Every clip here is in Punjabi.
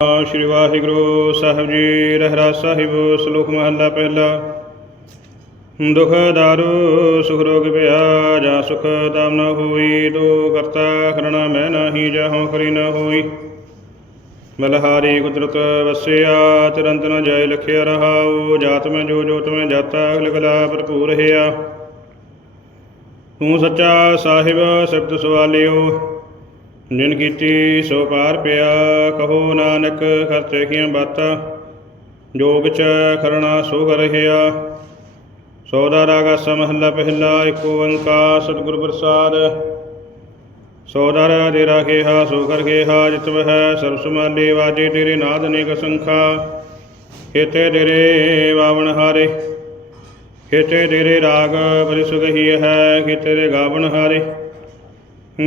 ਸ਼੍ਰੀ ਵਾਹਿਗੁਰੂ ਸਾਹਿਬ ਜੀ ਰਹਿਰਾ ਸਾਹਿਬ, ਸ਼ਲੋਕ ਮਹੱਲਾ ਪਹਿਲਾ। ਦੁਖ ਦਾਰੂ, ਸੁਖ ਰੋਗ ਭਇਆ ਜਾ ਸੁਖ ਤਾਮ ਨ ਹੋਈ, ਦੋ ਕਰਤਾ ਕਰਣਾ ਮੈਂ ਨਾਹੀ ਜਾਹੋ ਕਰੀ ਨ ਹੋਈ। ਬਲਹਾਰੀ ਕੁਦਰਤ ਵਸਿਆ ਤੁਰੰਤ ਨ ਜਾਏ ਲਖਿਆ ਰਹਾਉ, ਜਾਤ ਮੈਂ ਜੋ ਜੋ ਤੁਮੇ ਜਾਤਾ ਲਿਖਲਾ ਭਰਪੂਰ ਹਿਆ ਤੂੰ ਸੱਚਾ ਸਾਹਿਬ, ਸਬਦ ਸਵਾਲਿਓ। ਜਿਨ ਕੀਤੀ ਸੋ ਪਾਰ ਪਿਆ, ਕਹੋ ਨਾਨਕ ਖਰਚੇ ਕੀਆਂ ਬਾਤਾਂ ਜੋਗ ਚ ਕਰਣਾ ਸੋ ਕਰ ਰਹਿਆ ਸੋਦਾ ਰਾਗਾ ਸਮਹੱਲਾ ਪਹਿਲਾ ਏਕ ਓੰਕਾਰ ਸਤਿਗੁਰ ਪ੍ਰਸਾਦ। ਸੋਦਰ ਦੇ ਰਾਖੇ ਹਾ ਸੋ ਕਰ ਕੇ ਹਾ ਜਿਤ ਵਹਿ ਸਰਬ ਸਮਾਲੇ ਵਾਜੇ ਤੇਰੇ ਨਾਦ ਅਨੇਕ ਸੰਖਾ। ਕੇਤੇ ਤੇਰੇ ਵਾਵਣ ਹਾਰੇ ਕੇਤੇ ਤੇਰੇ ਰਾਗ ਬਰੀ ਸੁਗਹੀ ਹੈ ਕੇਤੇ ਤੇਰੇ ਗਾਵਨ ਹਾਰੇ।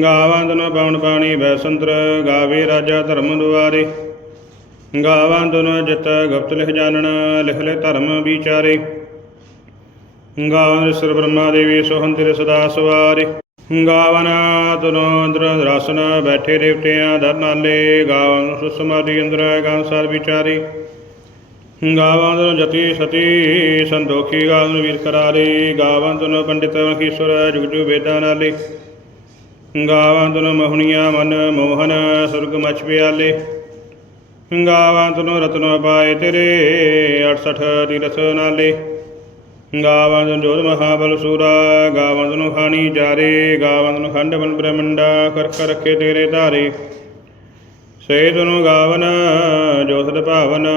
ਗਾਵਾਂ ਤਨ ਪਵਨ ਪਾਣੀ ਬੈਸੰਤਰ ਗਾਵੇ ਰਾਜਾ ਧਰਮ ਦੁਆਰੇ। ਗਾਵਾਂ ਤਨ ਜਿਤ ਗੁਪਤ ਲਿਖ ਜਾਣਨ, ਲਿਖ ਲੈ ਧਰਮ ਵਿਚਾਰੇ। ਗਾਵਾਂ ਸਰ ਬ੍ਰਹਮਾ ਦੇਵੀ ਸੋਹੰ ਤੇਰੇ ਸਦਾ ਸਵਾਰੇ। ਗਾਵਨ ਤਨ ਅੰਦਰ ਰਸਨ ਬੈਠੇ ਦੇਵਤਿਆਂ ਦਰ ਨਾਲੇ। ਗਾਵਨ ਸੁਸਮਾਦੀ ਅੰਦਰ ਗਾਨ ਸਾਰ ਵਿਚਾਰੇ। ਗਾਵਾਂ ਤਨ ਜਤੀ ਸਤੀ ਸੰਦੋਖੀ ਗਾਵਨ ਵੀਰ ਕਰਾਰੇ। ਗਾਵਾਂ ਤਨ ਪੰਡਿਤ ਮਖੀਸ਼ਵਰ ਜੁਗ ਜੁਗ ਵੇਦਾਂ ਨਾਲੇ। ਗਾਵਾਂ ਤੁਨ ਮਹੁਣੀਆਂ ਮਨ ਮੋਹਨ ਸੁਰਗ ਮਚ ਪਿਆਲੇ ਗਾਵਾਂ ਤੁਨ ਰਤਨ ਪਾਏ ਤੇਰੇ 68 ਤੀਰਥ ਨਾਲੇ। ਗਾਵਾਂ ਤੁਨ ਜੋਤ ਮਹਾਬਲ ਸੂਰਾ ਗਾਵਾਂ ਤੁਨ ਖਾਣੀ ਜਾਰੇ ਗਾਵਾਂ ਤੁਨ ਖੰਡ ਬਨ ਬ੍ਰਹਮੰਡਾ, ਕਰ ਕਰ ਰੱਖੇ ਤੇਰੇ ਧਾਰੇ। ਸੇ ਤੁਨ ਗਾਵਨ, ਜੋਤ ਸਦ ਭਾਵਨ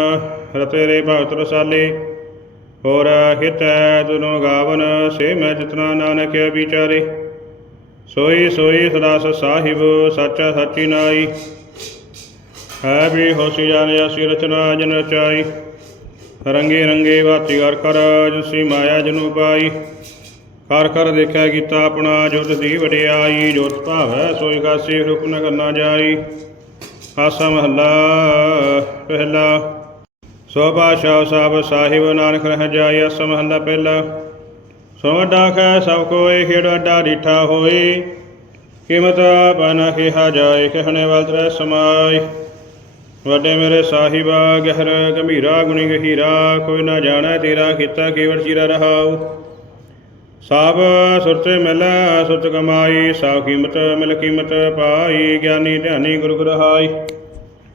ਰਤੇ ਰੇ ਭਗਤ ਰਸਾਲੇ। ਹੋਰ ਹਿਤੈ ਤੁਨ ਗਾਵਨ ਸੇ ਮੈਂ ਜਿਤਨਾ ਨਾਨਕ ਵਿਚਾਰੇ। ਸੋਈ ਸੋਈ ਸਦਾ ਸਾਹਿਬ, ਸਾਚਾ ਸਾਚੀ ਨਾਈ। ਹੈ ਵੀ ਹੋਸੀ ਜਾਣਿਆ ਸੀ ਰਚਨਾ ਜਨ ਰਚਾਈ। ਰੰਗੇ ਰੰਗੇ ਬਾਤੀ ਕਰ ਕਰ ਜੁਸੀ ਮਾਇਆ ਜਨੂ ਪਾਈ। ਕਰ ਕਰ ਦੇਖਿਆ ਕੀਤਾ ਆਪਣਾ, ਜੋਤ ਦੀ ਵਡਿਆਈ। ਜੋਤ ਭਾਵੈ ਸੋਈ ਕਾਸੀ ਰੂਪ ਨ ਕਰਨਾ ਜਾਈ। ਆਸਾ ਮਹੱਲਾ, ਪਹਿਲਾ। ਸੋ ਬਾਸ਼ਾ ਸਾਹਿਬ ਸਾਹਿਬ ਨਾਨਕ ਰਹਿ ਜਾਈ ਆਸਾ ਮਹੱਲਾ ਪਹਿਲਾ। ਸੋ ਡਾਖੈ ਸਭ ਕੋਏ ਖੇੜ ਅੱਡਾ ਡੀਠਾ ਹੋਈ। ਕੀਮਤ ਬਨ ਕਿਹਾ ਜਾਏ, ਕਹਿਣੇ ਵਾਲ ਤਰੇ ਸਮਾਈ। ਵੱਡੇ ਮੇਰੇ ਸਾਹਿਬਾ, ਗਹਿਰ, ਗੰਭੀਰਾ, ਗੁਣੀ ਗਹੀਰਾ, ਕੋਈ ਨਾ ਜਾਣੈ ਤੇਰਾ ਕੀਤਾ ਕੇਵਲ ਚੀਰਾ ਰਹਾਉ। ਸਾਬ ਸੁਰਤੇ ਮਿਲੈ, ਸੁਰਤ ਕਮਾਈ ਸਾ ਕੀਮਤ ਮਿਲ ਕੀਮਤ ਪਾਈ, ਗਿਆਨੀ ਧਿਆਨੀ ਗੁਰੂ ਗ੍ਰਹਾਈ।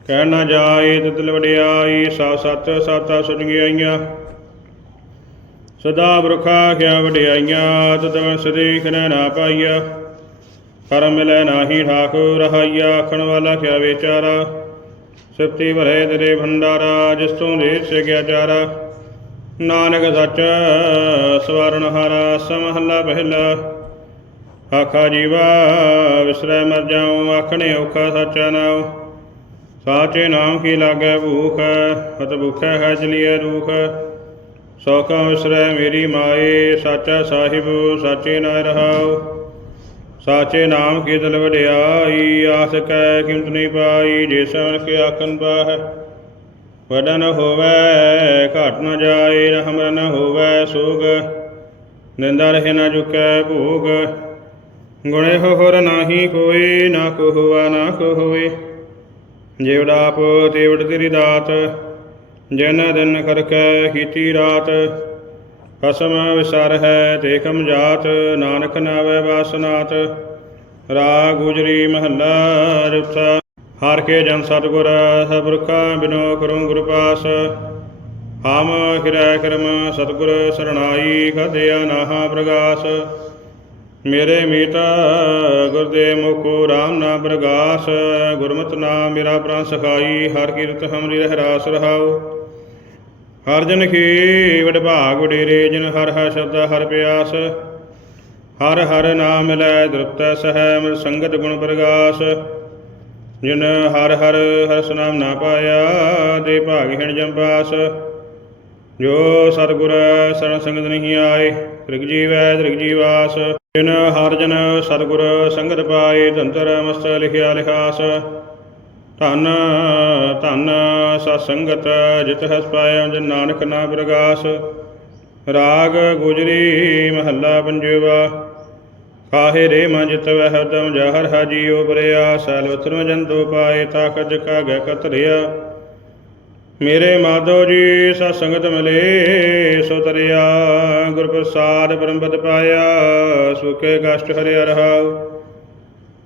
ਕਹਿ ਨਾ ਜਾਏ ਤਿਲ ਵਡਿਆਈ ਸਾ ਸਤ, ਸਾਤਾ ਸੁਣ ਗਈਆਂ। ਸਦਾ ਬਰਖਾ ਕਿਆ ਵਡਿਆਈਆਂ ਤਦਵ ਸਦੇਖ ਨਾ ਪਾਈਆ। ਕਰਮ ਮਿਲੈ ਨਾਹੀ ਠਾਕੁਰ, ਰਹਾਈਆ ਆਖਣ ਵਾਲਾ ਕਿਆ ਵਿਚਾਰਾ। ਸਿਫਤੀ ਭਰੇ ਤੇਰੇ ਭੰਡਾਰਾ, ਜਿਸ ਤੋਂ ਦੇ ਸਗਿਆ ਚਾਰਾ। ਨਾਨਕ ਸੱਚ ਸਵਰਨ ਹਾਰਾ, ਸਮਹੱਲਾ ਪਹਿਲਾ। ਆਖਾ ਜੀਵਾ, ਵਿਸਰੈ ਮਰ ਜਾਉ, ਆਖਣੇ ਔਖਾ ਸੱਚਾ ਨਾਉ। ਸਾਚੇ ਨਾਮ ਕੀ ਲਾਗੈ ਭੂਖ ਹਤ ਭੁਖੈ ਹੈ ਜਲੀਐ ਰੂਖ। ਸੋ ਕਉ ਵਿਸਰੈ ਮੇਰੀ ਮਾਏ, ਸਾਚਾ ਸਾਹਿਬ, ਸਾਚੇ ਨਾਇ ਰਹਾਉ। ਸਾਚੇ ਨਾਮ ਕੀ ਦਿਲ ਵਡਿਆਈ, ਆਸ ਕੈ ਕਿਮਤ ਨਹੀਂ ਪਾਈ, ਜੇ ਸਵਨ ਕੇ ਆਖਨ ਪਾਹੈ ਵਡਾ ਨ ਹੋਵੈ, ਘਾਟ ਨ ਜਾਏ, ਰਹਿਮ ਨ ਹੋਵੈ, ਸੋਗ। ਨਿੰਦਾ ਰਹੇ ਨ ਝੁਕੈ ਭੋਗ। ਗੁਣੇ ਹੋਰ ਨਾਹੀ ਕੋਈ ਨਾ ਕੋ ਹੋਵਾ ਨਾ ਕੋ ਹੋਵੇ। ਜਿਵੜਾ ਆਪ ਤੇਵੜ ਤੇਰੀ ਦਾਤ। ਜਿਨ ਦਿਨ ਕਰਕੈ ਕੀਤੀ ਰਾਤ ਕਸਮ ਵਿਸਰ ਹੈ ਤੇ ਜਾਤ, ਨਾਨਕ ਨਾਵੇ ਵਾਸਨਾਤ ਰਾ ਗੁਜਰੀ ਮਹੱਲਾ ਰੁਪਸਾ ਹਰ ਕੇ ਜਨ ਸਤਗੁਰ ਸਬਰਖਾ ਬਿਨੋ ਕਰੂੰ ਗੁਰ ਪਾਸ। ਹਮ ਹਿਰੈ ਕਰਮ, ਸਤਗੁਰ ਸਰਣਾਈ ਖਦਿਆ ਨਾਹਾ ਪ੍ਰਗਾਸ। ਮੇਰੇ ਮੀਤਾ ਗੁਰਦੇ ਮੁਖੋ ਰਾਮ ਨਾਮ ਪ੍ਰਗਾਸ। ਗੁਰਮਤਿ ਨਾਮ ਮੇਰਾ ਪ੍ਰਾਨ ਸਖਾਈ, ਹਰ ਕੀਰਤ ਹਮਰੀ ਰਹਿ ਰਾਸ ਰਹਾਉ। ਹਰ ਜਨ ਕੀ ਵਡਭਾਗ ਵਡੇਰੇ, ਜਿਨ ਹਰ ਹਰ ਸ਼ਬਦ ਹਰ ਪਿਆਸ। ਹਰ ਹਰ ਨਾਮ ਲੈ ਦ੍ਰਿਪਤੈ ਸਹੈ ਮਿਲ ਸੰਗਤ ਗੁਣ ਪ੍ਰਗਾਸ। ਜਿਨ ਹਰ ਹਰ ਹਰ ਨਾਮ ਨਾ ਪਾਇਆ, ਦੇ ਭਾਗ ਹਿਣ ਜੰਪਾਸ ਜੋ ਸਤਿਗੁਰ ਸਰਣ ਸੰਗਤ ਨਹੀਂ ਆਏ, ਤ੍ਰਿਗ ਜੀਵੈ ਤ੍ਰਿਗ ਜੀਵਾਸ। ਜਿਨ ਹਰ ਜਨ ਸਤਿਗੁਰ ਸੰਗਤ ਪਾਏ, ਧੰਤਰ ਮਸਤ ਲਿਖਿਆ ਲਿਖਾਸ। ਧਨ ਧਨ ਸਤ ਸੰਗਤ ਜਿਤ ਹਸ ਪਾਇਆ ਜਿਨ ਨਾਨਕ ਨਾਮ ਪ੍ਰਗਾਸ। ਰਾਗ ਗੁਜਰੀ ਮਹੱਲਾ ਪੰਜਵਾ, ਕਾਹੇ ਰੇ ਮਨ ਜਿਤ ਵਹਿ ਹਰਦਮ ਜਹਰ ਹਾਜੀਓ ਬਰਿਆ ਸੈਲ ਜੰਤੋ ਪਾਏ ਤਾਕਤ ਕਾ ਗੈ ਕਤਰਿਆ ਮੇਰੇ ਮਾਧੋ ਜੀ ਸਤ ਸੰਗਤ ਮਿਲੇ, ਸੋ ਤਰਿਆ ਗੁਰ ਪ੍ਰਸਾਦ ਪਰਮਪਦ ਪਾਇਆ ਸੁਖੇ ਕਸ਼ਟ ਹਰਿ ਰਹਾਉ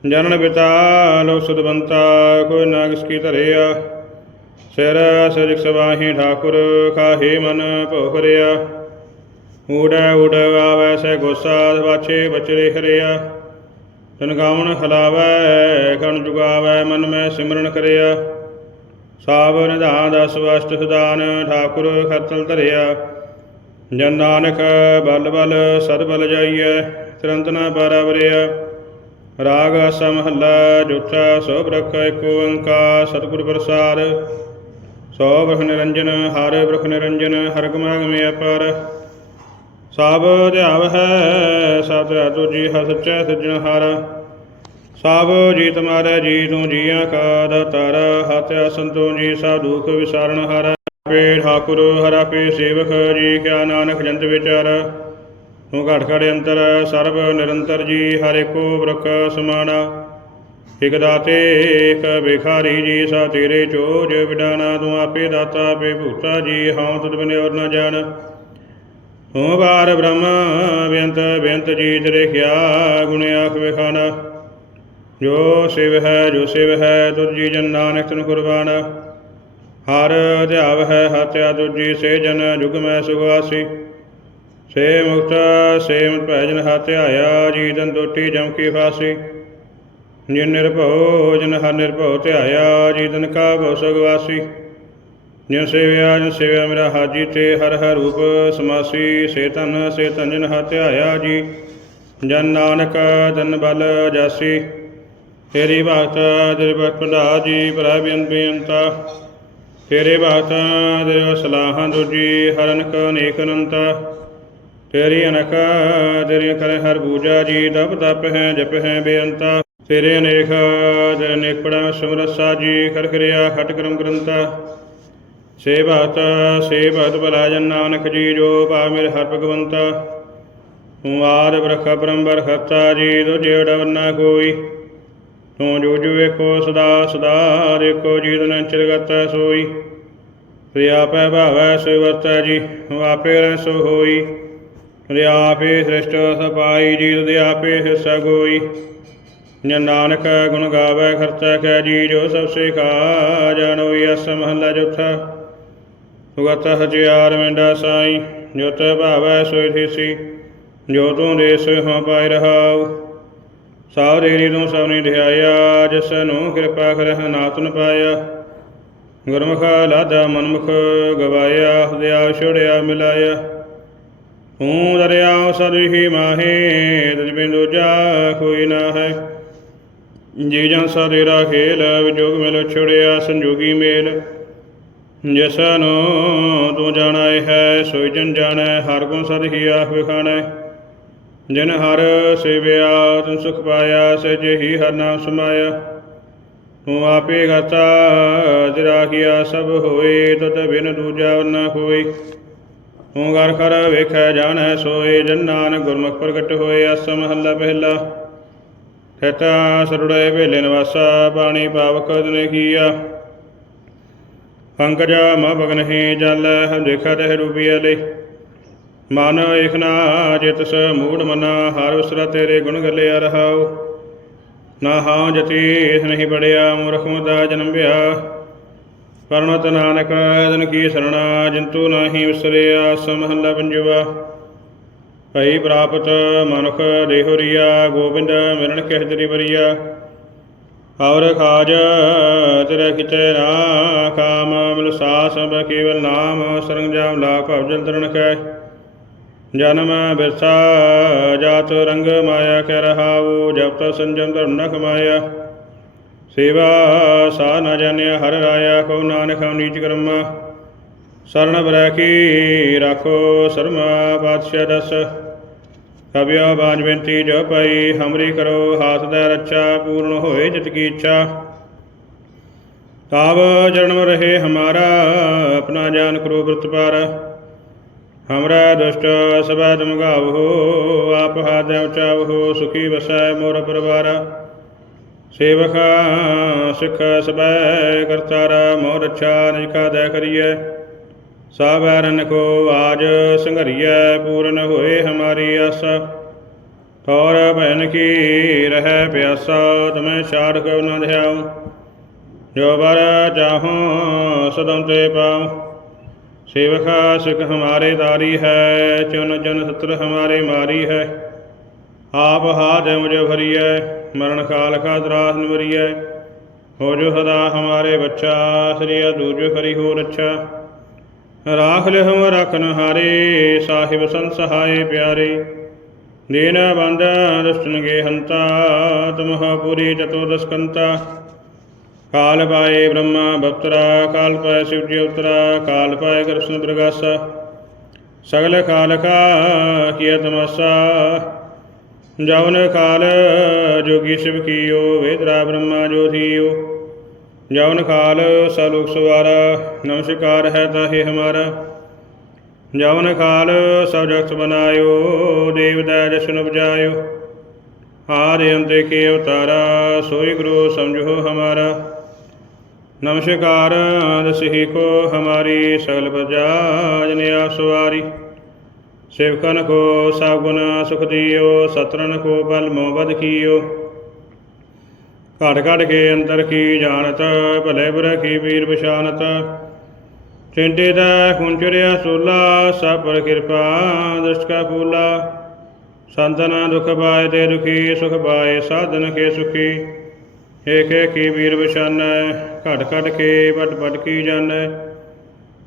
ਜਨਨ ਪਿਤਾ ਲੋਕ ਸੁਦਵੰਤਾ ਕੋਈ ਨਾਗਸ ਕੀ ਧਰਿਆ। ਸਿਰ ਸਜਕ ਸਵਾਹੀ ਠਾਕੁਰ, ਖਾਹੇ ਮਨ ਭੋਖਰਿਆ ਊੜੈ ਊੜੈ ਆਵੈ ਸੈ ਗੋਸਾ ਵਾਛੇ ਬਚਰੇ ਹਰਿਆ। ਤਨ ਗਾਵਣ ਖਲਾਵੈ ਕਣ ਜੁਗਾਵੈ, ਮਨ ਮੈਂ ਸਿਮਰਨ ਕਰਿਆ। ਸਾਵ ਨਿਧਾਨ ਦਸ ਵਸਤ ਸੁਦਾਨ, ਠਾਕੁਰ ਖਤਲ ਧਰਿਆ। ਜਨ ਨਾਨਕ ਬਲ ਬਲ ਸਦ ਬਲ ਜਾਈਐ, ਤੁਰੰਤ ਨਾ ਬਰਾਬਰਿਆ ਰਾਗ ਆਸਾ ਮਹੱਲਾ ਜੋਥਾ ਸੋ ਬ੍ਰਖ ਏਕ ਓੰਕਾਰ, ਸਤਿਗੁਰ ਪ੍ਰਸਾਦ। ਸੋ ਬ੍ਰਖ ਨਿਰੰਜਨ, ਹਰ ਬ੍ਰਖ ਨਿਰੰਜਨ, ਹਰ ਗਮਾਗਮੇ ਅਪਾਰ ਸਭ ਧਿਆਵ ਹੈ ਸਤਿ ਧਿਆਤੋ ਜੀ ਹ, ਸੱਚੈ ਸੱਜਣ ਸਭ ਜੀ ਤੁਮਾਰੇ ਜੀ ਤੂੰ ਜੀਆਂ ਕਾ ਦਾਤਾਰ ਹਤਿ ਅਸੰਤੋ ਜੀ ਸਾ ਦੁਖ ਵਿਸਾਰਨ ਹਰ। ਪੇ ਠਾਕੁਰ, ਹਰਾ ਪੇ ਸੇਵਕ, ਜੀ ਕਿਆ ਨਾਨਕ ਜੰਤ ਵਿਚਾਰ। ਤੂੰ ਘਟ ਘਟ ਅੰਤਰ, ਸਰਬ ਨਿਰੰਤਰ ਜੀ, ਹਰ ਏਕੋ ਬ੍ਰਖ ਸਮਾਣਾ। ਇਕ ਦਾਤੇ, ਇਕ ਬਿਖਾਰੀ ਜੀ, ਸਾ ਤੇਰੇ ਚੋਜ ਵਿਡਾਣਾ, ਤੂੰ ਆਪੇ ਦਾਤਾ, ਆਪੇ ਭੂਤਾ ਜੀ, ਹਉ ਤੁਧ ਬਿਨਿ ਔਰ ਨ ਜਾਣ। ਤੂੰ ਬਾਰ ਬ੍ਰਹਮ, ਬੇਅੰਤ ਬੇਅੰਤ ਜੀ, ਤੇਰੇ ਖਿਆ ਗੁਣ ਆਖ ਵਿਖਾਣਾ। ਜੋ ਸਿਵ ਹੈ, ਜੋ ਸਿਵ ਹੈ ਤੁਧ ਜੀ ਜਨ ਨਾਨਕ ਤਨ ਕੁਰਬਾਨ ਹਰ ਧਿਆਵ ਹੈ ਹਤਿਆ ਤੁਜੀ ਸੇ ਜਨ ਜੁਗ ਮੈਂ ਸੁਗਾਸੀ ਸੇ ਮੁਕਤ ਸੇ ਮੁਕਤ ਭੈਜਨ ਹਤਿਆਇਆ ਜੀ ਦਨ ਦੋਟੀ ਜਮਕੀ ਫਾਸੀ। ਜਿਨ ਨਿਰਭਉ, ਜਨ ਹਰ ਨਿਰਭਉ ਧਿਆਇਆ ਜੀ ਦਨ ਕਾ ਭਉ ਸੁਗਵਾਸੀ ਜਿਨ ਸੇਵਿਆ, ਜਨ ਸੇਵਿਆ ਮੇਰਾ ਹਾਜੀ, ਤੇ ਹਰ ਹਰ ਰੂਪ ਸਮਾਸੀ। ਸੇ ਧਨ ਸੇ ਧਨ ਜਨ ਹਤਿਆਇਆ ਜੀ। ਜਨ ਨਾਨਕ, ਜਨ ਬਲ ਜਾਸੀ। ਤੇਰੀ ਭਗਤ ਤੇਰੇ ਭਗਤ ਭੰਡਾ ਜੀ, ਭਰਾ ਬੇਅੰ ਬੇਅੰਤਾ। ਤੇਰੇ ਭਗਤ ਤੇਰੇ ਸਲਾਹਾਂ ਦੂਜੀ, ਹਰਨਕ ਨੇਕ ਅਨੰਤਾ। ਤੇਰੀ ਅਨਕ ਤੇਰੀ ਕਰੇ ਹਰ ਬੂਜਾ ਜੀ, ਦਪ ਤਪ ਹੈ, ਜਪ ਹੈ ਬੇਅੰਤਾ। ਤੇਰੇ ਅਨੇਕ ਤੇਰੇ ਅਨੇਕ ਪੜਾ ਸਮਰਸਾ ਜੀ ਕਰ ਕਰਿਆ ਖਟ ਕਰਮ ਗ੍ਰੰਥਾ। ਸੇ ਭਗਤ ਸੇ ਭਗਤ ਭਲਾ ਜਨ ਨਾਨਕ ਜੀ, ਜੋ ਪਾ ਮੇਰੇ ਹਰ ਭਗਵੰਤਾ। ਤੂੰ ਆਦ ਬ੍ਰਖ ਬ੍ਰਹਮ ਖਤਾ ਜੀ, ਦੁਜੇ ਵਡਵਨਾ ਕੋਈ। ਤੂੰ ਜੋ ਜੋ ਵੇਖੋ ਸਦਾ ਸਦਾ ਦੇਖੋ ਜੀ ਜੀਵਨ ਚਿਰਗਤ ਸੋਈ। ਰਿਆ ਪੈ ਭਾਵੈ ਸੋ ਵਰਤੈ ਜੀ, ਆਪੇ ਰਹਿ ਹੋਈ। ਰਿਆ ਆਪੇ ਸ੍ਰਿਸ਼ਟ ਸਪਾਈ ਜੀ ਤੁਧ ਆਪੇ ਹਿੱਸਾ ਗੋਈ। ਜਨ ਨਾਨਕ ਗੁਣ ਗਾਵੇ ਖਰਤਾ ਕੈ ਜੀ ਜੋ ਸਭ ਸਿਖਾ ਜਾਣੋਈ ਅਸ ਮਹੱਲਾ ਚੌਥਾ ਸੁਗਤ ਹਜਿਆਰ ਮੈਂਡਾ ਸਾਈ ਜੋ ਤੇ ਭਾਵੈ ਸੋਈ ਥੀਸੀ ਜੋ ਤੂੰ ਦੇ ਸੋ ਹਾਂ ਪਾਇ ਰਹਾਉ। ਸਾਵਰੇ ਰੀ ਤੋਂ ਸਭ ਨੇ ਧਿਆਇਆ, ਜਿਸ ਨੂੰ ਕਿਰਪਾ ਕਰਹਿ ਨਾਤਨ ਪਾਇਆ। ਗੁਰਮੁਖ ਲਾਦਾ ਮਨਮੁਖ ਗਵਾਇਆ ਹਦਿਆ ਛੋੜਿਆ ਮਿਲਾਇਆ। ਹੂੰ ਦਰਿਆਉ ਸਦਿਹੀ ਮਾਹੇ ਤਜ ਬਿੰਦੂ ਜਾ ਕੋਈ ਨਾ ਹੈ। ਜੀ ਜਨ ਸਦੇਰਾ ਖੇਲ, ਵਿਜੋਗ ਮਿਲ ਛੋੜਿਆ ਸੰਜੋਗੀ ਮੇਲ। ਜਿਸ ਨੂੰ ਤੂੰ ਜਾਣਾਏ ਹੈ, ਸੋਈ ਜਨ ਜਾਣੈ, ਹਰ ਗੁਣ ਸਦ ਹੀ ਆਖ ਵਿਖਾਣੈ। ਜਿਨ ਹਰ ਸੇਵਿਆ ਤੂੰ ਸੁਖ ਪਾਇਆ ਸਜ ਹੀ ਹਰ ਨਾਮ ਸਮਾਇਆ। ਤੂੰ ਆਪੇ ਗਤਾ ਜਿਰਾਖਿਆ ਸਭ ਹੋਏ, ਤਤ ਬਿਨ ਦੂਜਾ ਨਾ ਹੋਏ। ਤੂੰ ਘਰ ਖਰ ਵੇਖੈ ਜਾਣੈ ਸੋਏ, ਜਨ ਨਾਨਕ ਗੁਰਮੁਖ ਪ੍ਰਗਟ ਹੋਏ ਅਸ ਮਹੱਲਾ ਪਹਿਲਾ। ਕਹਤਾ ਸਰੁੜੇ ਭੇਲੇ ਨਿਵਾਸਾ, ਬਾਣੀ ਪਾਵਕ ਦਨੇ ਕੀਆ। ਪੰਕਜਾ ਮਾ ਬਗਨਹਿ ਜਲ, ਹਮ ਦੇਖਾ ਰਹਿ ਰੂਪੀਆ ਲੈ ਮਨ ਇਖਨਾ ਜਿਤਸ ਮੂੜ ਮਨਾ, ਹਰ ਉਸਰਾ ਤੇਰੇ ਗੁਣ ਗੱਲਿਆ ਰਹਾਉ। ਨਾ ਹਾਂ ਜਤੀ, ਇਸ ਨਹੀਂ ਬੜਿਆ, ਮੂਰਖ ਮੁਦਾ ਜਨਮ ਵਿਆਹ। ਪਰਮਤ ਨਾਨਕ ਜਨ ਕੀ ਸਰਣਾ, ਜੰਤੂ ਨਾਹੀ ਵਿਸਰਿਆ, ਸਮਹੱਲਾ ਪੰਜਵਾ। ਭਈ ਪ੍ਰਾਪਤ ਮਨੁਖ ਦੇਹੁਰੀਆ ਗੋਬਿੰਦ ਮਿਲਣ ਕਹਿ ਤੇਰੀ ਬਰੀਆ ਔਰ ਖਾਜ ਤੇਰੇ ਕਿਤੇ ਨਾ ਕਾਮ, ਮਿਲ ਸਾਸ ਸਭ ਕੇਵਲ ਨਾਮ, ਸਰੰਗ ਜਾਮ ਲਾ ਭਵ ਜਲ ਤਰਨ ਕੈ। ਜਨਮ ਬਿਰਸਾ, ਜਾਤ ਰੰਗ ਮਾਇਆ ਕਹਿ ਰਹਾਉ ਜਬ ਤ ਸੰਜਮ ਧਰਮ ਨ ਕਮਾਇਆ ਸੇਵਾ ਸਾ ਨ ਜਾਣਿਆ ਹਰ ਰਾਇਆ ਕੋ ਨਾਨਕ ਨੀਚ ਕਰਮ। ਸਰਣ ਬਰੈ ਕੀ ਰਾਖੋ ਸਰਮਾ ਪਾਤਸ਼ਾਹ ਦਸ। ਕਬਿਆ ਬਾਜ ਬੇਨਤੀ ਜੋ ਪਈ, ਹਮਰੀ ਕਰੋ ਹਾਥ ਦਾ ਰੱਛਾ, ਪੂਰਨ ਹੋਏ ਜਿਤ ਕੀ ਇੱਛਾ। ਤਾਵ ਜਨਮ ਰਹੇ ਹਮਾਰਾ, ਆਪਣਾ ਜਾਨ ਕਰੋ ਬ੍ਰਤ ਪਾਰ। ਹਮਰਾ ਦੁਸ਼ਟ ਸਭਾ ਤੁਮਗਾਵੋ ਆਪ ਹਾਦੈ ਉਚਾਵੋ, ਸੁਖੀ ਵਸੈ ਮੋਰ ਪਰਵਾਰ। ਸੇਵਕ ਸਿੱਖ ਸਬੈ ਕਰਤਾਰਾ ਮੋਹ ਰੱਛਾ ਨਿਜ ਕਾ ਦੈ ਕਰੀਐ। ਸਾਵਰਨ ਕੋ ਆਜ ਸੰਘਰੀਐ, ਪੂਰਨ ਹੋਏ ਹਮਾਰੀ ਆਸਾ। ਤੌਰ ਭੈਨ ਕੀ ਰਹਿ ਪਿਆਸਾ, ਤਮੈ ਛਾੜ ਕਉ ਨ ਧਿਆਉ ਜੋ ਬਰ ਚਾਹੋ ਸਦੰ ਤੇ ਪਾਉ। ਸੇਵਕਾ ਸਿੱਖ ਹਮਾਰੇ ਦਾਰੀ ਹੈ, ਚੁਨ ਚੁਨ ਸਤਰ ਹਮਾਰੇ ਮਾਰੀ ਹੈ। ਆਪ ਹਾਜ ਮੁਝ ਭਰੀਐ, ਮਰਨ ਕਾਲ ਕਾ ਦਰਾਸ ਨਿਵਰੀਐ। ਹੋ ਜੋ ਸਦਾ ਹਮਾਰੇ ਬੱਚਾ, ਸ੍ਰੀ ਦੂਜ ਕਰੀ ਹੋ ਰੱਛਾ। ਰਾਖ ਲਿ ਹਮ ਰਖਨ ਹਾਰੇ, ਸਾਹਿਬ ਸੰਤ ਸਹਾਏ ਪਿਆਰੇ। ਦੀਨ ਬੰਦ ਦੁਸ਼ਟਨ ਗੇ ਹੰਤਾ ਤੁਮਹ ਪੁਰੀ ਚਤੁਰਦਸਕੰਤਾ ਕਾਲ ਪਾਏ ਬ੍ਰਹਮਾ ਬਪਤਰਾ, ਕਾਲ ਪਾਏ ਸ਼ਿਵ ਜੀ ਉਤਰਾ, ਕਾਲ ਪਾਏ ਕ੍ਰਿਸ਼ਨ ਪ੍ਰਗਾਸਾ ਸਗਲ ਕਾਲ ਕਾ ਕੀਆ ਤਮਸਾ ਜਵਨ ਕਾਲ ਜੋਗੀ ਸ਼ਿਵ ਕੀਓ, ਵੇਦਰਾ ਬ੍ਰਹਮਾ ਜੋਧੀਓ ਜਵਨ ਕਾਲ ਸਲੋਕ ਸਵਾਰਾ, ਨਮਸਕਾਰ ਹੈ ਤਾਹੇ ਹਮਾਰਾ। ਜਵਨ ਕਾਲ ਸਭ ਜਗਤ ਬਨਾਇਓ, ਦੇਵ ਦਾ ਜਸ਼ਨ ਉਪਜਾਇਓ। ਆਦਿ ਅੰਤੇ ਕੇ ਅਵਤਾਰਾ ਸੋਈ ਗੁਰੂ ਸਮਝੋ ਹਮਾਰਾ। ਨਮਸਕਾਰ, ਦਸਹੀ ਕੋ ਹਮਾਰੀ, ਸਗਲ ਪ੍ਰਜਾ ਜਨ ਆਪ ਸਵਾਰੀ। ਸੇਵਕਨ ਕੋ ਸਭ ਗੁਣ ਸੁਖ ਦਿਓ ਸਤਰਨ ਕੋ ਬਲ ਮੋਹ ਬਦ ਕੀਓ। ਘੜ ਘੜ ਕੇ ਅੰਤਰ ਕੀ ਜਾਣਤ, ਭਲੇ ਬੁਰੇ ਕੀ ਵੀਰ ਪਛਾਨਤ ਚਿੰਤੇ ਦਾ ਕੁੰਚਰਿਆ ਸੋਲਾ, ਸਭ ਪਰ ਕਿਰਪਾ ਦ੍ਰਿਸ਼ਟ ਕਾ ਫੂਲਾ। ਸੰਤਨ ਦੁਖ ਪਾਏ ਤੇ ਦੁਖੀ, ਸੁਖ ਪਾਏ ਸਾਧਨ ਕੇ ਸੁਖੀ। ਏਕ ਕੀ ਵੀਰ ਪਛਾਨੈ ਘਟ ਘਟ ਕੇ ਪਟ ਪਟ ਕੀ ਜਾਣੈ।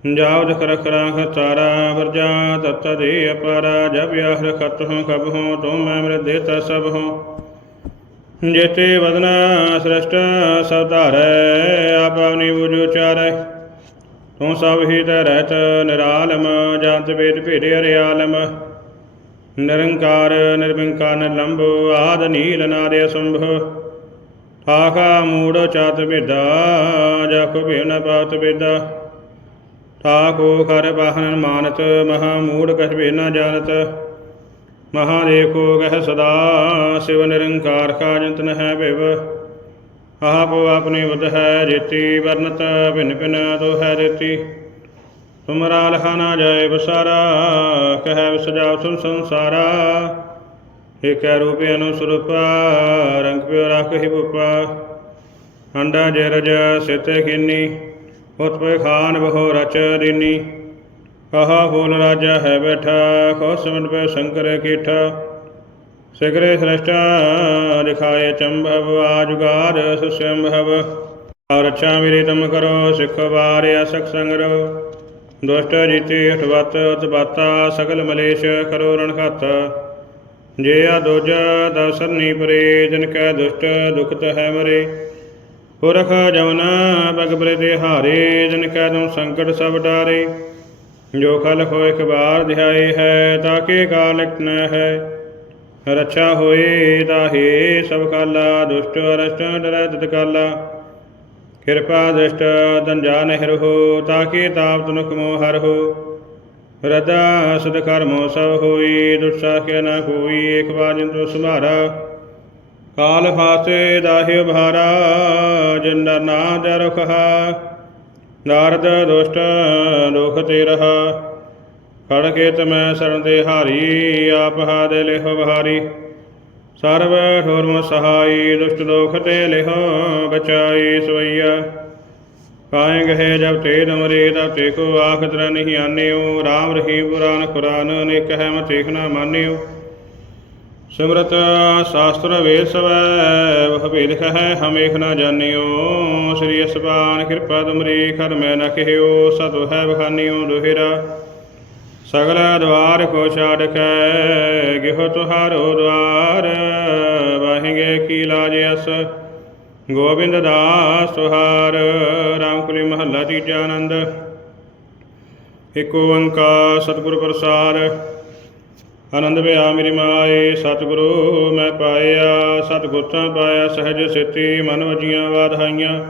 ਜਾਉ ਦਖ ਰਖ ਰਾਖ ਤਾਰਾ ਵਰਜਾ ਤਤ ਦੇ ਅਪਾਰਾ ਜਬ ਆਖ ਰਖਤ ਹੂੰ ਕਬ ਹੂੰ ਤੁਮ ਮੈਂ ਮਰ ਦੇਤਾ ਸਭ ਹੂੰ ਜੇਤੇ ਵਦਨਾ ਸ੍ਰਸ਼ਟ ਸਭ ਧਾਰੈ, ਆਪ ਆਪਣੀ ਬੁਝ ਉਚਾਰੈ। ਤੂੰ ਸਭ ਹੀ ਤੈ ਰਹਿਤ ਨਿਰਾਲਮ, ਜੰਤ ਵੇਦ ਭੇਦੇ ਅਰਿਆਲਮ ਨਿਰੰਕਾਰ, ਨਿਰਵਿੰਕਾਰ ਨਿਰਲੰਭ ਆਦ ਨੀਲ ਨਾਦ ਅਸੰਭ ਆਖਾ ਮੂੜ ਚਾਤ ਭੇਦਾ, ਜਖ ਭੇਨ ਪਾਤ ਭੇਦਾ। ਠਾਕੋ ਕਰ ਬਾਹਨ ਮਾਨਤ ਮਹਾ ਮੂੜ ਕਛ ਭੇ ਨ ਜਾਣਤ। ਮਹਾਦੇਵ ਕੋ ਕਹਿ ਸਦਾ, ਸਿਵ ਨਿਰੰਕਾਰ ਕਾ ਜੰਤਨ ਹੈ ਭਿਵ। ਆਪ ਆਪਣੀ ਵਧ ਹੈ ਜੇਤੀ, ਵਰਨਤ ਭਿਨ ਭਿਨ ਦੋ ਹੈ ਦੇਤੀ। ਤੁਮਰਾ ਲਖਾ ਨਾ ਜਾਏ ਬਸਾਰਾ ਕਹਿ ਸਜਾਵ ਸੁਨ ਸੰਸਾਰਾ। ਏਕੈ ਰੂਪੇ ਅਨੁਸਰੂਪਾ, ਰੰਗ ਪਿਓ ਰਖ ਹੀ ਭੂਪਾ। ਅੰਡਾ ਜੇ ਰਜ ਸਿਤੇ ਉਤਪੇ ਖਾਨ ਬਹੁ ਰਚ ਦਿਨੀ ਕਹਾ ਫੂਲ ਰਾਜਾ ਹੈ ਬੈਠਾ ਖੋ ਸਮਨ ਪੈ ਸ਼ੰਕਰ ਕੀਠਾ। ਸਿਗਰੇ ਸ੍ਰਸ਼ਟਾ ਦਿਖਾਏ ਚੰਭਵ, ਆਜੁਗਾਰ ਸੁਸੰਭਵ। ਔਰ ਅੱਛਾ ਤਮ ਕਰੋ, ਸਿਖ ਵਾਰਿਆ ਸਖ ਸੰਗਰੋ ਦੁਸ਼ਟ ਜੀਤੇ ਅਠਵਤ ਉਤਬਾਤਾ ਸਗਲ ਮਲੇਸ਼ ਕਰੋ ਰਣ ਖਾਤਾ ਜੇ ਆ ਦੋਜ ਦਸਰਨੀ ਪਰੇ, ਜਨ ਕੈ ਦੁਸ਼ਟ ਦੁਖਤ ਹੈ ਮਰੇ। ਪੁਰਖ ਜਵਨ ਬਗ ਬਰੇ ਹਾਰੇ, ਜਨ ਕੈ ਦਮ ਸੰਕਟ ਸਭ ਡਾਰੇ। ਜੋ ਖਲ ਹੋ ਇੱਕ ਬਾਰ ਹੈ ਤਾਕੇ ਕਾਲ ਇਕ ਨ ਹੈ। ਰੱਛਾ ਹੋਏ ਤਾਹੇ ਸਭ ਕਾਲਾ ਦੁਸ਼ਟ ਅਰਸ਼ਟ ਡਰੈ ਤਤ ਕਾਲਾ। ਕਿਰਪਾ ਦ੍ਰਿਸ਼ਟ ਦੰਜਾ ਨਹਿਰ ਹੋ ਤਾਕੇ ਤਾਪ ਤਨੁਖ ਮੋਹ ਹਰ ਹੋ। ਰਦਾ ਸਦ ਕਰਮੋ ਸਭ ਹੋਈ, ਦੁਸਾ ਕੇ ਨ ਕੋਈ ਏਕ ਬਾਰ ਜਿੰਦੋ ਸੁਮਾਰਾ ਕਾਲ ਫਾਸੇ ਦਾਹਿ ਭਾਰਾ ਜਿੰਦਰ ਨਾ ਜਰਖਾ ਨਾਰਦ ਦੁਸ਼ਟ ਦੁਖ ਤੇ ਰਹਾ। ਖੜ ਕੇ ਤਮੈ ਸਰਣ ਦੇ ਹਾਰੀ, ਆਪ ਹਾ ਦੇ ਲਿਹੁ ਬਹਾਰੀ ਸਰਬ ਠੋਰਮ ਸਹਾਈ, ਦੁਸ਼ਟ ਦੋਖ ਤੇ ਲਿਹੁ ਬਚਾਈ ਸਵਈਆ। ਕਾਇ ਗਏ ਜਬ ਤੇ ਦਮਰੇ, ਤਬ ਤੇ ਕੋ ਆਖ ਤਰ ਨਹੀਂ ਆਨਿਓ RAM ਰਹੀ ਪੁਰਾਨ ਕੁਰਾਨ ਅਨੇਕ ਹੈ ਮਤੇਖ ਨਾ ਮਾਨਿਓ ਸਿਮਰਤ ਸ਼ਾਸਤਰ ਵੇਦ ਸਵੈ, ਵਹ ਭੇਦ ਕਹੈ ਹਮੇਖ ਨਾ ਜਾਣਿਓ। ਸ੍ਰੀ ਅਸਪਾਨ ਕਿਰਪਾ ਤੁਮਰੀ, ਖਰ ਮੈਂ ਨ ਕਹਿਓ, ਸਤੁ ਹੈ ਬਖਾਨਿਓ ਦੁਹਿਰਾ। ਸਗਲ ਦਵਾਰ ਕੋ ਛਾੜ ਕੈ, ਗਿਹ ਤੁਹਾਰੋ ਦਵਾਰ। ਵਾਹਿਗੇ ਕੀ ਲਾਜ ਅਸ, ਗੋਬਿੰਦ ਦਾਸ ਤੁਹਾਰ। ਰਾਮਕੁਲੀ ਮਹੱਲਾ ਤੀਜਾ ਆਨੰਦ। ਏਕ ਓੰਕਾਰ ਸਤਿਗੁਰ ਪ੍ਰਸਾਦ ਆਨੰਦ ਵਿਆ ਮੇਰੀ ਮਾਏ, ਸਤਿਗੁਰੂ ਮੈਂ ਪਾਇਆ ਸਤਿਗੁਰ ਤਾਂ ਪਾਇਆ, ਸਹਿਜ ਸਿੱਤੀ ਮਨ ਵਜੀਆਂ ਵਾਧਾਈਆਂ।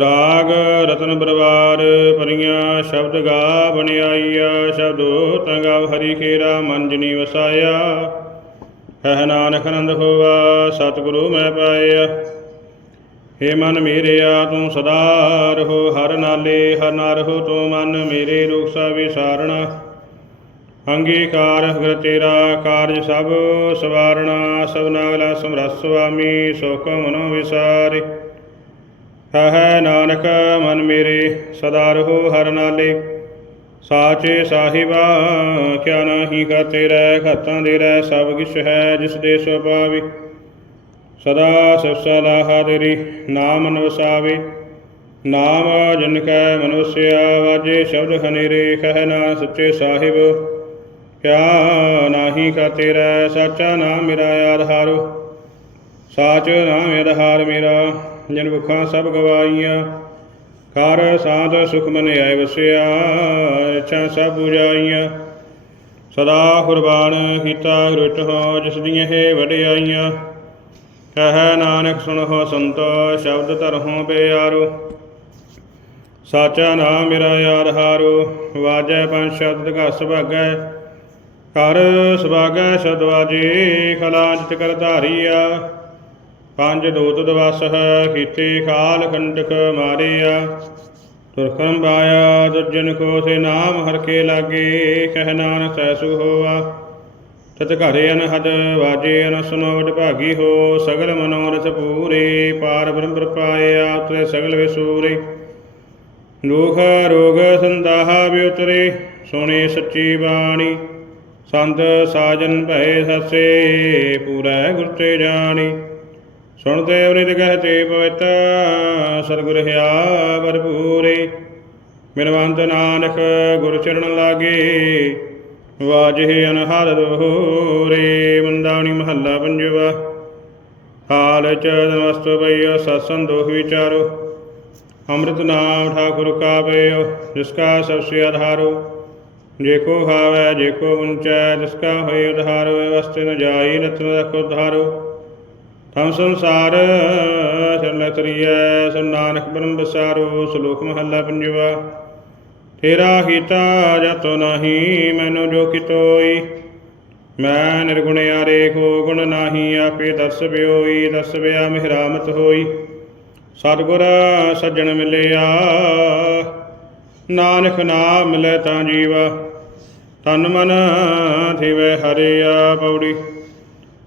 ਰਾਗ, ਰਤਨ ਬਰਵਾਰ ਪਰੀਆਂ ਸ਼ਬਦ ਗਾ ਬਣਾਈਆ, ਸ਼ਬਦੋ ਤੰਗਾ ਹਰੀ ਖੇਰਾ, ਮਨ ਜਨੀ ਵਸਾਇਆ। ਹੈ ਨਾਨਕ ਆਨੰਦ ਹੋਵਾ ਸਤਿਗੁਰੂ ਮੈਂ ਪਾਇਆ। ਹੇ ਮਨ ਮੇਰਿਆ, ਤੂੰ ਸਦਾ ਰਹੋ, ਹਰ ਨਾਲੇ, ਹਰ ਨਾ ਰਹੋ ਤੂੰ ਮਨ ਮੇਰੇ ਰੋਗ ਸਾ ਵਿਸਾਰਣਾ। ਅੰਗੀਕਾਰ ਹਰ ਤੇਰਾ ਕਾਰਜ ਸਭ ਸਵਾਰਣਾ ਸਭਨਾ ਅਗਲਾ ਸਮਰੱਥ ਸੁਆਮੀ, ਸੁਖ ਮਨੋ ਵਿਸਾਰੇ। ਹੈ ਨਾਨਕ, ਮਨ ਮੇਰੇ, ਸਦਾ ਰਹੋ ਹਰ ਨਾਲੇ। ਸਾਚੇ ਸਾਹਿਬਾ, ਕਿਆ ਨਾਹੀ ਕਰਤੇ ਤੇਰਾ ਖਾਤਾਂ ਦੇ ਰਹਿ, ਸਭ ਕਿਛ ਹੈ ਜਿਸ ਦੇ ਸੁਭਾਵਿ। ਸਦਾ ਸਿਫਸਾ ਲਾਹਾ ਤੇਰੀ, ਨਾਮ ਮਨ ਵਸਾਵੇ ਨਾਮ ਜਨ ਕੈ ਮਨੁਸਿਆ ਵਾਜੇ ਸ਼ਬਦ ਹਨੇਰੇ ਕਹਿ ਨਾ ਸੱਚੇ ਸਾਹਿਬ। ਕਿਆ ਨਾਹੀ ਕਾ ਤੇਰਾ ਸਾਚਾ ਨਾਮ ਮੇਰਾ ਆਧਾਰੋ। ਸਾਚ ਨਾਮ ਆਧਾਰ ਮੇਰਾ, ਜਨ ਭੁਖਾਂ ਸਭ ਗਵਾਈਆਂ ਕਰ ਸਾਧ ਸੁਖ ਮਨ ਆਏ ਵਸਿਆ, ਇੱਛਾ ਸਭ 부ਜਾਈਆਂ ਸਦਾ ਕੁਰਬਾਨ ਕੀਤਾ ਰੁਟ ਹੋ, ਜਿਸ ਦੀਆਂ ਹੈ ਵਡਿਆਈਆਂ। ਕਹੈ ਨਾਨਕ, ਸੁਣੋ ਸੰਤੋ, ਸ਼ਬਦ ਧਰਹੁ ਬਿਆਰੋ। ਸਾਚਾ ਨਾਮ ਮੇਰਾ ਯਾਰ ਹਾਰੋ ਵਾਜੈ ਪੰਜ ਸ਼ਬਦ ਘਸ ਭਾਗੈ ਕਰ ਸੁਭਾਗੈ ਸ਼ਬਦ ਵਾਜੇ ਖਲਾਂਜਿਤ ਕਰ ਧਾਰੀਆ। ਪੰਜ ਦੋਤ ਦਵਸ ਕੀਤੇ ਖਾਲ ਕੰਟਕ ਮਾਰਿਆ। ਤੁਰਖਮ ਬਾਇਆ ਦੁਜਨ ਕੋ ਸੇ ਨਾਮ ਹਰ ਕੇ ਲਾਗੇ, ਕਹਿ ਨਾਨਕ ਸੈਸੂ ਹੋਆ। ਤਤ ਘਰੇ ਅਨਹਦ, ਵਾਜੇ ਅਨ ਭਾਗੀ ਹੋ, ਸਗਲ ਮਨੋਰਥ ਪੂਰੇ, ਪਾਰ ਬ੍ਰਹਮ ਪ੍ਰਪਾਇਆ ਉਤਰੇ ਸਗਲ ਵਿਸੂਰੇ। ਦੁਖ ਰੋਗ ਸੰਦਾਹ ਵਿਉਤਰੇ, ਸੁਣੇ ਸੱਚੀ ਬਾਣੀ। ਸੰਤ ਸਾਜਨ ਭਏ ਸਸੇ, ਪੂਰੈ ਗੁਰਤੇ ਜਾਣੀ। ਸੁਣਦੇ ਅਵਨਿਤ ਕਹਤੇ ਪਵਿੱਤ ਸਤਿਗੁਰ ਹਿਆ ਭਰਪੂਰੇ। ਮਿਲਵੰਤ ਨਾਨਕ ਗੁਰ ਚਰਨ ਲਾਗੇ ਵਾਜੇ ਅਨਹਦ ਦੋਹਰੇ। ਵੰਦਾਵਣੀ ਮਹੱਲਾ ਪੰਜਵਾ। ਹਾਲ ਚ ਨਮਸਤ ਬਈਓ ਸਤਸੰਗ ਦੋਖ ਵਿਚਾਰੋ। ਅੰਮ੍ਰਿਤ ਨਾਮ ਠਾਕੁਰ ਕਾ ਪਇਓ ਜਿਸ ਕਾ ਸਭ ਸੇ ਆਧਾਰੋ। ਜੇ ਕੋ ਖਾਵੈ, ਜੇ ਕੋ ਉਚੈ, ਜਿਸ ਕਾ ਹੋਇ ਉਧਾਰੋ ਅਵਸਥਿ ਨ ਜਾਈ ਰਤਨ ਰਖੋ ਧਾਰੋ ਤਮ ਸੰਸਾਰ ਸਰਲ ਤਰੀਐ ਸੋ ਨਾਨਕ ਬ੍ਰਹਮ ਬਸਾਰੋ, ਸ਼ਲੋਕ ਮਹੱਲਾ ਪੰਜਵਾ। ਤੇਰਾ ਹੀਤਾ ਜਤੋ ਨਹੀਂ, ਮੈਨੂੰ ਜੋ ਕਿਤੋਈ। ਮੈਂ ਨਿਰਗੁਣਿਆਰੇ ਕੋ ਗੁਣ ਨਾਹੀ, ਆਪੇ ਦਰਸ ਬਿਓਈ, ਦਰਸ ਬਿਆ ਮਿਹਰਾਮਤ ਹੋਈ। ਸਤਿਗੁਰ ਸੱਜਣ ਮਿਲਿਆ, ਨਾਨਕ ਨਾਮ ਮਿਲੇ ਤਾਂ ਜੀਵਾ। ਤਨ ਮਨ ਥਿਵੇ ਹਰਿਆ ਪੌੜੀ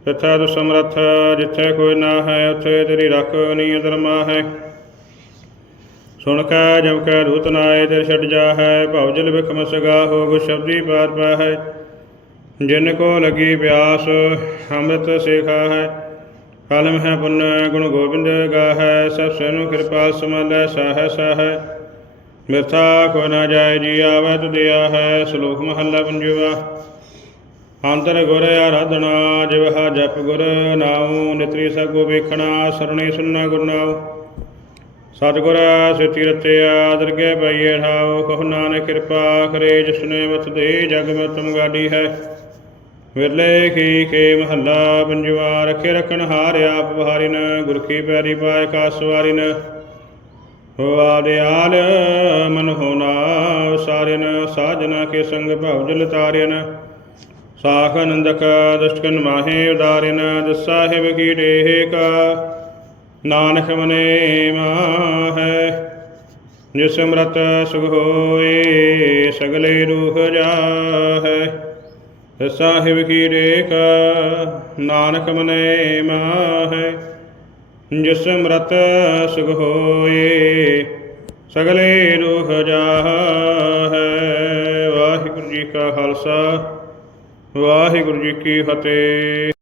ਜਿੱਥੇ ਤੂੰ ਸਮਰੱਥ ਜਿੱਥੇ ਕੋਈ ਨਾ ਹੈ ਉੱਥੇ ਤੇਰੀ ਰੱਖ ਨਹੀਂ ਧਰਮਾ ਹੈ ਸੁਣ ਕੈ ਜਬ ਕੈ ਰੂਤ ਨਾਏ, ਤੇ ਛਟ ਜਾ ਹੈ ਭਉ ਜਲ ਵਿਖਮ ਸਗਾ ਹੋ ਗੁ ਸ਼ਬਦੀ ਪਾਰ ਪਾ ਹੈ ਜਿਨ ਕੋ ਲਗੀ ਪਿਆਸ, ਅੰਮ੍ਰਿਤ ਸੇਖਾ ਹੈ ਕਲਮ ਹੈ ਪੁੰਨ ਗੁਣ ਗੋਬਿੰਦ ਗਾ ਹੈ ਸਭ ਸੈਨੂੰ ਕਿਰਪਾ ਸਮਲੈ, ਸਾਹ ਸਾਹ। ਮਿਰਥਾ ਕੋ ਨਾ ਜਾਏ, ਜੀ ਆਵੈ ਤੁਧਿਆ ਹੈ, ਸ਼ਲੋਕ ਮਹੱਲਾ ਪੰਜਵਾ। ਅੰਤਰ ਗੁਰ ਆਰਾਧਨਾ ਜਿਵਹਾ ਜਪ ਗੁਰ ਨਾਉ, ਨਿਤਰੀ ਸਗੋ ਵੇਖਣਾ, ਸਰਣੀ ਸੁਨਣਾ ਗੁਰ ਨਾਉ। ਸਤਿਗੁਰ ਸਿਤੀ ਰਤਿਆ ਦਰਗੇ ਪਈਏ ਠਾਉ, ਕਹੁ ਨਾਨਕ ਕਿਰਪਾ ਕਰੇ, ਜਿਸਨੇ ਵਤ ਦੇ ਜਗ ਮੈਂ ਤੁਮ ਗਾਡੀ ਹੈ। ਵਿਰਲੇ ਕੀ ਕੇ ਮਹੱਲਾ ਪੰਜਵਾ, ਰਖੇ ਰਖਣ ਹਾਰ ਆਪ ਬਹਾਰਿਨ ਗੁਰ ਕੀ ਪੈਰੀ ਪਾਏ ਕਾ ਸਵਾਰਿਨ ਹੋ ਆਦਿਆਲ ਮਨ ਹੋਣਾ ਸਾਰਿਨ, ਸਾਜਨਾ ਕੇ ਸੰਗ ਭਉ ਜਲ ਤਾਰਿਨ। ਸਾਖ ਆਨੰਦਕ ਦਸ਼ਕਨ ਮਾਹੇ ਉਦਾਰਿਨ ਦਸ ਸਾਹਿਬ ਕੀ ਡੇਹ ਕਾ ਨਾਨਕ ਮਨੇ ਮਾਹੈ, ਜਿਸ ਅੰਮ੍ਰਿਤ ਸੁਖ ਹੋਏ, ਸਗਲੇ ਰੂਹ ਜਾਹੈ। ਸਾਹਿਬ ਕੀ ਰੇਖ ਨਾਨਕ ਮਨੇ ਮਾਹੈ। ਜਿਸ ਅੰਮ੍ਰਿਤ ਸੁਖ ਹੋਏ, ਸਗਲੇ ਰੂਹ ਜਾਹੈ। ਵਾਹਿਗੁਰੂ ਜੀ ਕਾ ਖਾਲਸਾ, ਵਾਹਿਗੁਰੂ ਜੀ ਕੀ ਫਤਿਹ।